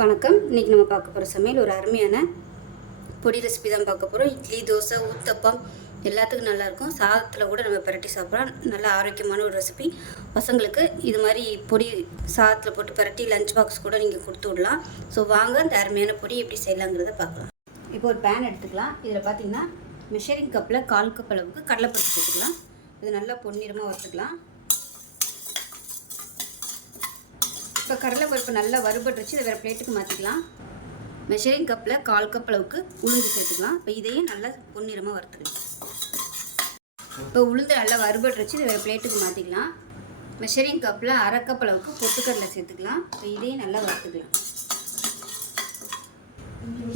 வணக்கம். இன்றைக்கி நம்ம பார்க்க போகிற சமையல் ஒரு அருமையான பொடி ரெசிபி தான் பார்க்க போகிறோம். இட்லி, தோசை, ஊத்தப்பம் எல்லாத்துக்கும் நல்லாயிருக்கும். சாதத்தில் கூட நம்ம பிரட்டி சாப்பிட்லாம். நல்ல ஆரோக்கியமான ஒரு ரெசிபி. பசங்களுக்கு இது மாதிரி பொடி சாதத்தில் போட்டு பிரட்டி லஞ்ச் பாக்ஸ் கூட நீங்கள் கொடுத்து விடலாம். ஸோ வாங்க அந்த அருமையான பொடி எப்படி செய்யலாங்கிறத பார்க்கலாம். இப்போ ஒரு பேன் எடுத்துக்கலாம். இதில் பார்த்திங்கன்னா மெஷரிங் கப்பில் 1/4 கப் அளவுக்கு கடலைப்பருப்பு சேர்த்துக்கலாம். இது நல்லா பொன்னிறமாக வறுத்துக்கலாம். இப்போ கடலைப்பருப்பு நல்லா வறுபட்டுருச்சு. இதை வேறு பிளேட்டுக்கு மாற்றிக்கலாம். மெஷரிங் கப்பில் 1/4 கப் அளவுக்கு உளுந்து சேர்த்துக்கலாம். இப்போ இதையும் நல்லா பொன்னிறமாக வறுத்துக்கலாம். இப்போ உளுந்து நல்லா வறுபட்டுருச்சு. இதை வேறு பிளேட்டுக்கு மாற்றிக்கலாம். மெஷரிங் கப்பில் 1/2 கப் அளவுக்கு பொட்டுக்கடலை சேர்த்துக்கலாம். இப்போ இதையும் நல்லா வறுத்துக்கலாம்.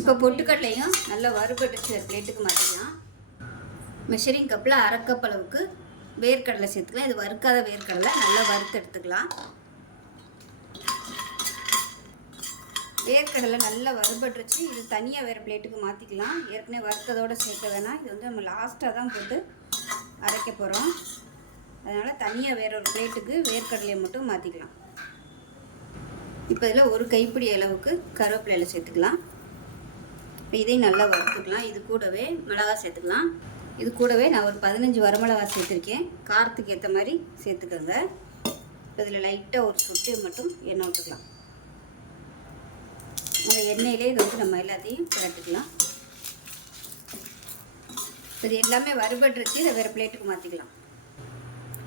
இப்போ பொட்டுக்கடலையும் நல்லா வறுபட்டுருச்சு. வேறு பிளேட்டுக்கு மாற்றிக்கலாம். மெஷரிங் கப்பில் 1/2 கப் அளவுக்கு வேர்க்கடலை சேர்த்துக்கலாம். இது வறுக்காத வேர்க்கடலை நல்லா வறுத்து எடுத்துக்கலாம். வேர்க்கடலை நல்லா வறுபட்டுருச்சு. இது தனியாக வேறு பிளேட்டுக்கு மாற்றிக்கலாம். ஏற்கனவே வறுத்ததோடு சேர்க்க வேணாம். இது வந்து நம்ம லாஸ்ட்டாக தான் போட்டு அரைக்க போகிறோம். அதனால் தனியாக வேற ஒரு பிளேட்டுக்கு வேர்க்கடலையை மட்டும் மாற்றிக்கலாம். இப்போ இதில் ஒரு கைப்பிடி அளவுக்கு கருவேப்பிலையில் சேர்த்துக்கலாம். இப்போ இதையும் நல்லா வறுத்துக்கலாம். இது கூடவே மிளகாய் சேர்த்துக்கலாம். இது கூடவே நான் ஒரு 15 வரமிளகாய் சேர்த்துருக்கேன். காரத்துக்கு ஏற்ற மாதிரி சேர்த்துக்கோங்க. இப்போ இதில் லைட்டாக ஒரு சொட்டு மட்டும் எண்ணெய் விட்டுக்கலாம். அந்த எண்ணெயிலே இது வந்து நம்ம எல்லாத்தையும் பிரட்டிக்கலாம். இது எல்லாமே வறுபட்டுருச்சு. இதை வேறு பிளேட்டுக்கு மாற்றிக்கலாம்.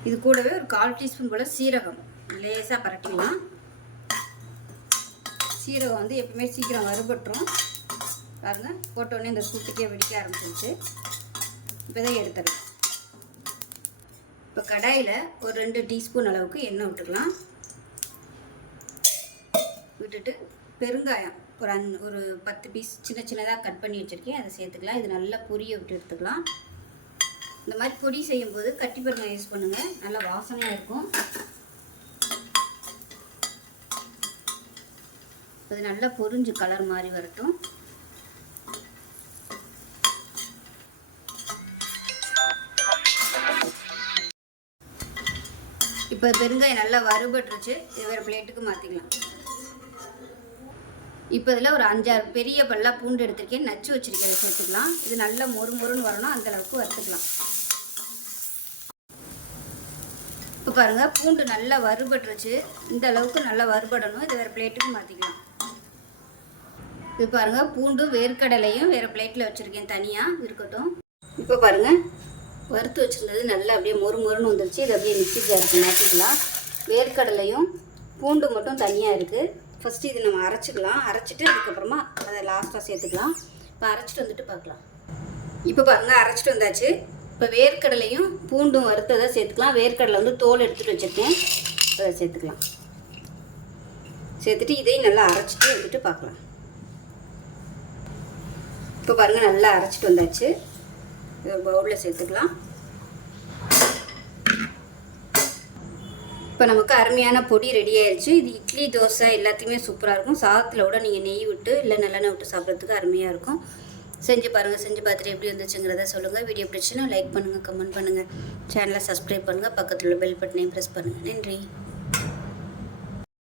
இது கூடவே ஒரு 1/4 டீஸ்பூன் போல் சீரகம் லேசாக பரட்டிக்கலாம். சீரகம் வந்து எப்பவுமே சீக்கிரம் வறுபட்டுரும். பாருங்க, போட்டோடனே இந்த சூட்டுக்கே வெடிக்க ஆரம்பிச்சிருச்சு. இப்போ தான் எடுத்துடலாம். இப்போ கடாயில் ஒரு 2 டீஸ்பூன் அளவுக்கு எண்ணெய் விட்டுக்கலாம். விட்டுட்டு பெருங்காயம் ஒரு 10 பீஸ் சின்ன சின்னதாக கட் பண்ணி வச்சுருக்கேன். அதை சேர்த்துக்கலாம். இது நல்லா பொரிய விட்டு எடுத்துக்கலாம். இந்த மாதிரி பொடி செய்யும்போது கட்டி பெருங்காயம் யூஸ் பண்ணுங்கள். நல்லா வாசனையாக இருக்கும். அது நல்லா பொரிஞ்சு கலர் மாதிரி வரட்டும். இப்போ பெருங்காயம் நல்லா வறுபட்டுருச்சு. இது வேறு பிளேட்டுக்கு மாற்றிக்கலாம். இப்போ இதில் ஒரு 5-6 பெரிய பல்லா பூண்டு எடுத்துருக்கேன். நச்சு வச்சுருக்கேன். அதை சேர்த்துக்கலாம். இது நல்லா மொறுமொறுன்னு வரணும். அந்தளவுக்கு வறுத்துக்கலாம். இப்போ பாருங்கள், பூண்டு நல்லா வறுபட்டுருச்சு. இந்த அளவுக்கு நல்லா வறுபடணும். இது வேறு பிளேட்டுக்கு மாற்றிக்கலாம். இப்போ பாருங்கள், பூண்டு வேர்க்கடலையும் வேறு பிளேட்டில் வச்சுருக்கேன். தனியாக இருக்கட்டும். இப்போ பாருங்கள், வறுத்து வச்சுருந்தது நல்லா அப்படியே மொறுமொறுன்னு வந்துருச்சு. இது அப்படியே மிக்ஸி ஜாருக்கு மாற்றிக்கலாம். வேர்க்கடலையும் பூண்டு மட்டும் தனியாக இருக்குது. ஃபஸ்ட்டு இது நம்ம அரைச்சிக்கலாம். அரைச்சிட்டு அதுக்கப்புறமா அதை லாஸ்ட்டாக சேர்த்துக்கலாம். இப்போ அரைச்சிட்டு வந்துட்டு பார்க்கலாம். இப்போ பாருங்கள், அரைச்சிட்டு வந்தாச்சு. இப்போ வேர்க்கடலையும் பூண்டும் வறுத்ததை சேர்த்துக்கலாம். வேர்க்கடலை வந்து தோல் எடுத்துகிட்டு வச்சுருக்கேன். அதை சேர்த்துக்கலாம். சேர்த்துட்டு இதையும் நல்லா அரைச்சிட்டு வந்துட்டு பார்க்கலாம். இப்போ பாருங்கள், நல்லா அரைச்சிட்டு வந்தாச்சு. இது ஒரு பவுலில் சேர்த்துக்கலாம். இப்போ நமக்கு அருமையான பொடி ரெடி ஆயிடுச்சு. இது இட்லி, தோசை எல்லாத்தையுமே சூப்பராக இருக்கும். சாதத்தில் கூட நீங்கள் நெய் விட்டு இல்லை நல்லெண்ணெய் விட்டு சாப்பிட்றதுக்கு அருமையாக இருக்கும். செஞ்சு பாருங்கள். செஞ்சு பார்த்துட்டு எப்படி வந்துச்சுங்கிறத சொல்லுங்கள். வீடியோ பிடிச்சுன்னா லைக் பண்ணுங்கள், கமெண்ட் பண்ணுங்கள், சேனலை சப்ஸ்கிரைப் பண்ணுங்கள், பக்கத்தில் உள்ள பெல் பட்டனையும் ப்ரெஸ் பண்ணுங்கள். நன்றி.